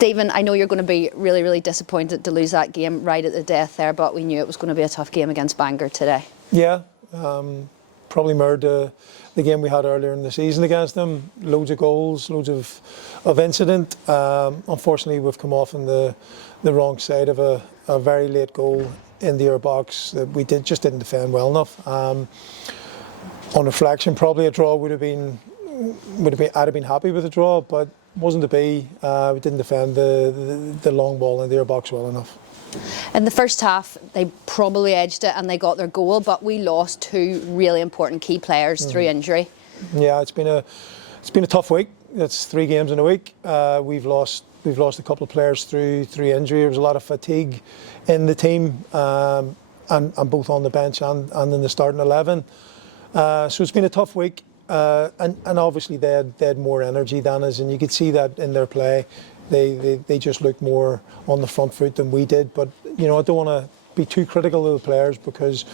Stephen, I know you're going to be really, really disappointed to lose that game right at the death there, but we knew it was going to be a tough game against Bangor today. Yeah, probably mirrored the game we had earlier in the season against them. Loads of goals, loads of incident. Unfortunately, we've come off on the wrong side of a very late goal in the air box that we just didn't defend well enough. On reflection, probably a draw I'd have been happy with a draw, but wasn't to be. We didn't defend the long ball in the air box well enough. In the first half, they probably edged it and they got their goal, but we lost two really important key players through injury. Yeah, it's been a tough week. It's 3 games in a week. We've lost a couple of players through injury. There was a lot of fatigue in the team, and both on the bench and in the starting 11. So it's been a tough week. And obviously they had more energy than us, and you could see that in their play. They just looked more on the front foot than we did. But I don't want to be too critical of the players because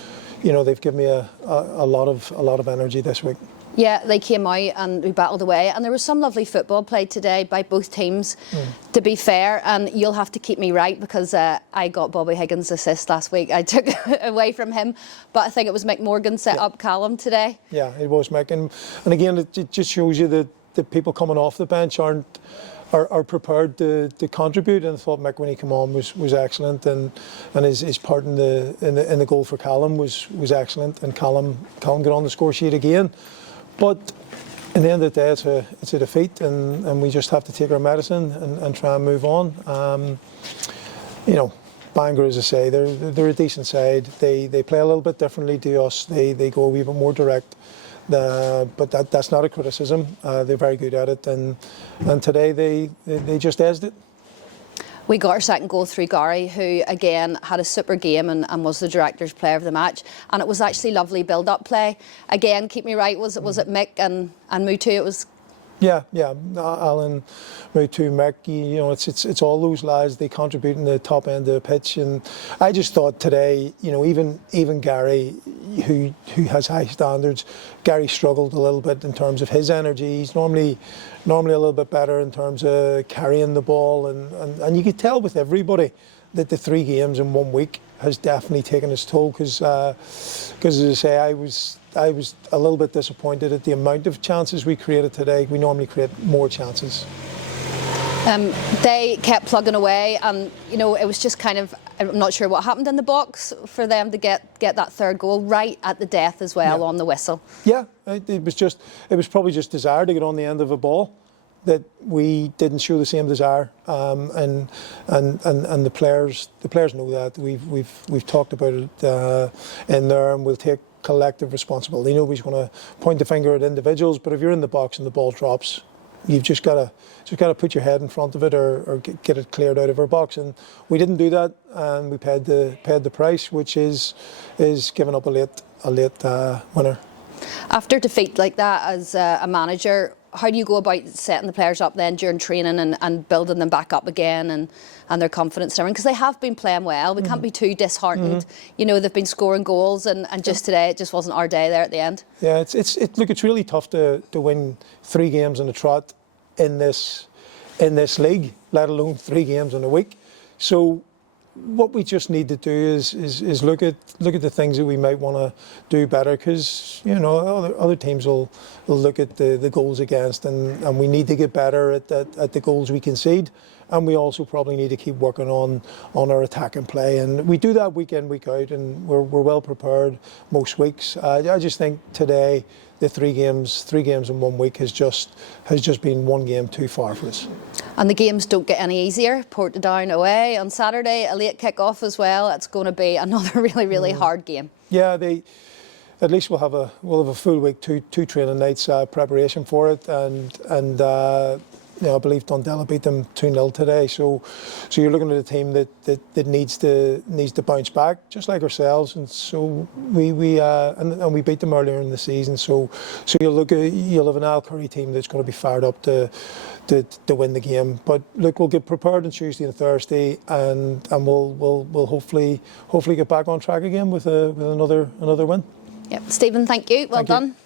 they've given me a lot of energy this week. Yeah, they came out and we battled away, and there was some lovely football played today by both teams, to be fair, and you'll have to keep me right because I got Bobby Higgins' assist last week. I took it away from him, but I think it was Mick Morgan set up Callum today. Yeah, it was Mick, and again, it just shows you that the people coming off the bench are prepared to contribute, and I thought Mick, when he came on, was excellent, and his part in the goal for Callum was excellent, and Callum got on the score sheet again. But in the end of the day, it's a defeat, and we just have to take our medicine and try and move on. Bangor, as I say, they're a decent side. They play a little bit differently to us. They go a wee bit more direct. But that's not a criticism. They're very good at it, and today they just edged it. We got our second goal through Gary, who again had a super game and was the director's player of the match. And it was actually lovely build-up play. Again, keep me right, was it Mick and Mutu? It was. Yeah. Alan, Mutu, Mick. It's all those lads. They contribute in the top end of the pitch, and I just thought today, even Gary, who has high standards, Gary struggled a little bit in terms of his energy. He's normally a little bit better in terms of carrying the ball, and you could tell with everybody that the 3 games in 1 week has definitely taken its toll. Because as I say, I was a little bit disappointed at the amount of chances we created today. We normally create more chances. They kept plugging away, and it was just kind of, I'm not sure what happened in the box for them to get that third goal right at the death as well, on the whistle. Yeah, it was probably just desire to get on the end of a ball that we didn't show the same desire, and the players know that. We've talked about it in there, and we'll take collective responsibility. Nobody's going to point the finger at individuals, but if you're in the box and the ball drops, you've just got to put your head in front of it or get it cleared out of our box, and we didn't do that, and we paid the price, which is giving up a late winner. After defeat like that, as a manager, how do you go about setting the players up then during training and building them back up again and their confidence? Because they have been playing well. We can't be too disheartened. They've been scoring goals, and just today it just wasn't our day there at the end. Yeah, it's really tough to win 3 games in a trot in this league, let alone 3 games in a week. So what we just need to do is look at the things that we might want to do better, because other teams will look at the goals against, and we need to get better at the goals we concede, and we also probably need to keep working on our attack and play, and we do that week in, week out, and we're well prepared most weeks. I just think today the 3 games in 1 week has just been 1 game too far for us. And the games don't get any easier. Portadown away on Saturday, a late kick-off as well. It's going to be another really hard game. Yeah, at least we'll have a full week, two training nights preparation for it, and I believe Dundela beat them 2-0 today. So you're looking at a team that needs to bounce back, just like ourselves. And so we beat them earlier in the season. So you'll have an Al Curry team that's going to be fired up to win the game. But look, we'll get prepared on Tuesday and Thursday, and we'll hopefully get back on track again with another win. Yep, Stephen, thank you. Well done.